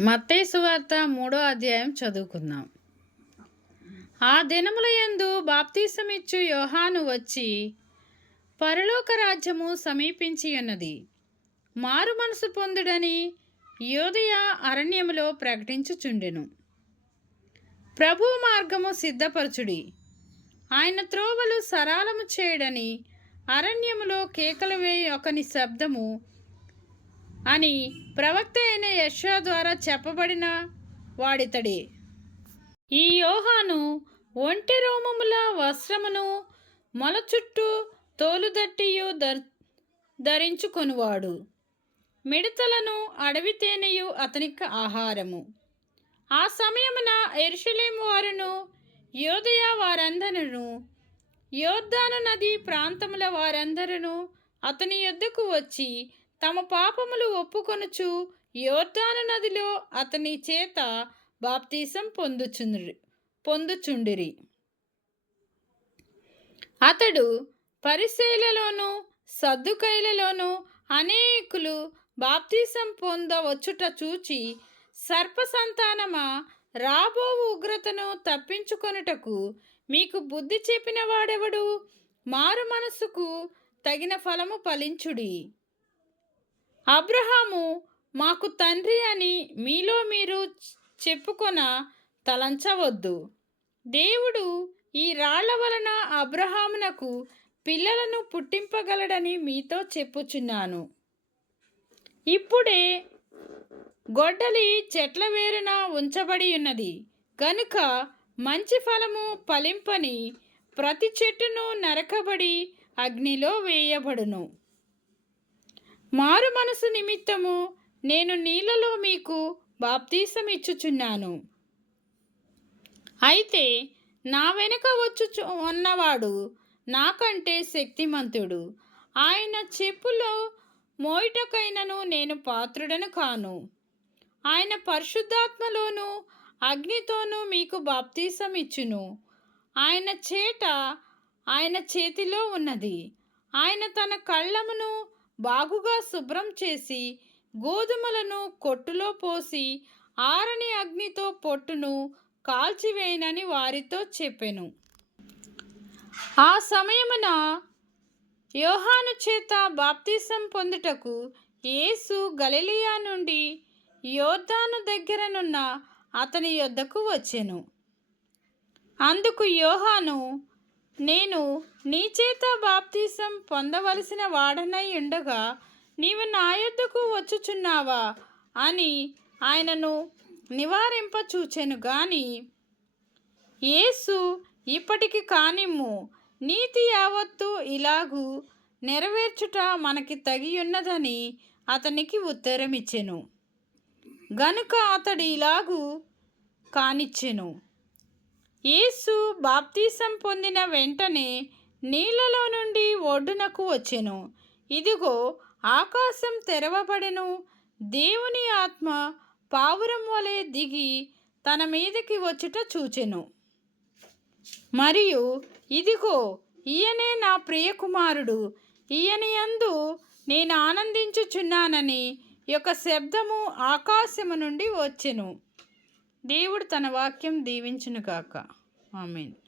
మత్తయి సువార్త మూడో అధ్యాయం చదువుకుందాం. ఆ దినముల యందు బాప్తీసమిచ్చు యోహాను వచ్చి పరలోక రాజ్యము సమీపించి ఉన్నది. మారు మనసు పొందుడని యోదయ అరణ్యములో ప్రకటించుచుండెను. ప్రభు మార్గము సిద్ధపరచుడి. ఆయన త్రోవలు సరాలము చేయడని అరణ్యములో కేకలు వేయి ఒకని శబ్దము అని ప్రవక్త అయిన యశా ద్వారా చెప్పబడిన వాడితడే. ఈ యోహాను ఒంటి రోమముల వస్త్రమును మొల చుట్టూ తోలుదట్టియు ధర్ ధరించుకొనువాడు. మిడతలను అడవి తేనెయు అతనికి ఆహారము. ఆ సమయమున ఎరుషలేం వారును యోదయ వారందరును యోర్దాను నది ప్రాంతముల వారందరును అతని యొద్దకు వచ్చి తమ పాపములు ఒప్పుకొనుచు యోర్దాను నదిలో అతని చేత బాప్తీసం పొందుచుండ్రి పొందుచుండిరి. అతడు పరిశైలలోను సద్దుకైలలోను అనేకులు బాప్తీసం పొందవచ్చుట చూచి సర్ప సంతానమా రాబో ఉగ్రతను తప్పించుకొనుటకు మీకు బుద్ధి చెప్పిన వాడెవడు? మారు మనసుకు తగిన ఫలము ఫలించుడి. అబ్రహాము మాకు తండ్రి అని మీలో మీరు చెప్పుకొన తలంచవద్దు. దేవుడు ఈ రాళ్ళ వలన అబ్రహామునకు పిల్లలను పుట్టింపగలడని మీతో చెప్పుచున్నాను. ఇప్పుడే గొడ్డలి చెట్ల వేరున ఉంచబడి ఉన్నది. కనుక మంచి ఫలము ఫలింపని ప్రతి చెట్టును నరకబడి అగ్నిలో వేయబడును. మారు మనసు నిమిత్తము నేను నీళ్ళలో మీకు బాప్తీసం ఇచ్చుచున్నాను అయితే నా వెనుక వచ్చు ఉన్నవాడు నాకంటే శక్తిమంతుడు. ఆయన చెప్పులో మోయిటకైనను నేను పాత్రుడను కాను. ఆయన పరిశుద్ధాత్మలోను అగ్నితోనూ మీకు బాప్తీసం ఇచ్చును ఆయన చేట ఆయన చేతిలో ఉన్నది. ఆయన తన కళ్ళమును బాగుగా శుభ్రం చేసి గోధుమలను కొట్టులో పోసి ఆరని అగ్నితో పొట్టును కాల్చివేయనని వారితో చెప్పెను. ఆ సమయమున యోహాను చేత బాప్తీసం పొందుటకు యేసు గలిలియా నుండి యోర్దాను దగ్గరనున్న అతని యొద్దకు వచ్చెను. అందుకు యోహాను నేను నీ చేత బాప్తీసం పొందవలసిన వాడనై ఉండగా నీవు నా యొద్దకు వచ్చుచున్నావా అని ఆయనను నివారింపచూచెను గాని యేసు ఇప్పటికి కానిమ్ము. నీతి యావత్తు ఇలాగు నెరవేర్చుట మనకి తగియున్నదని అతనికి ఉత్తరమిచ్చెను. గనుక అతడు ఇలాగు కానిచ్చెను. యేసు బాప్తీసం పొందిన వెంటనే నీళ్ళలో నుండి ఒడ్డునకు వచ్చెను. ఇదిగో ఆకాశం తెరవబడెను. దేవుని ఆత్మ పావురం వలె దిగి తన మీదకి వచ్చుట చూచెను. మరియు ఇదిగో ఈయనే నా ప్రియకుమారుడు. ఈయని అందు నేను ఆనందించుచున్నానని యొక్క శబ్దము ఆకాశము నుండి వచ్చెను. దేవుడు తన వాక్యం దీవించునుగాక ఆమెను.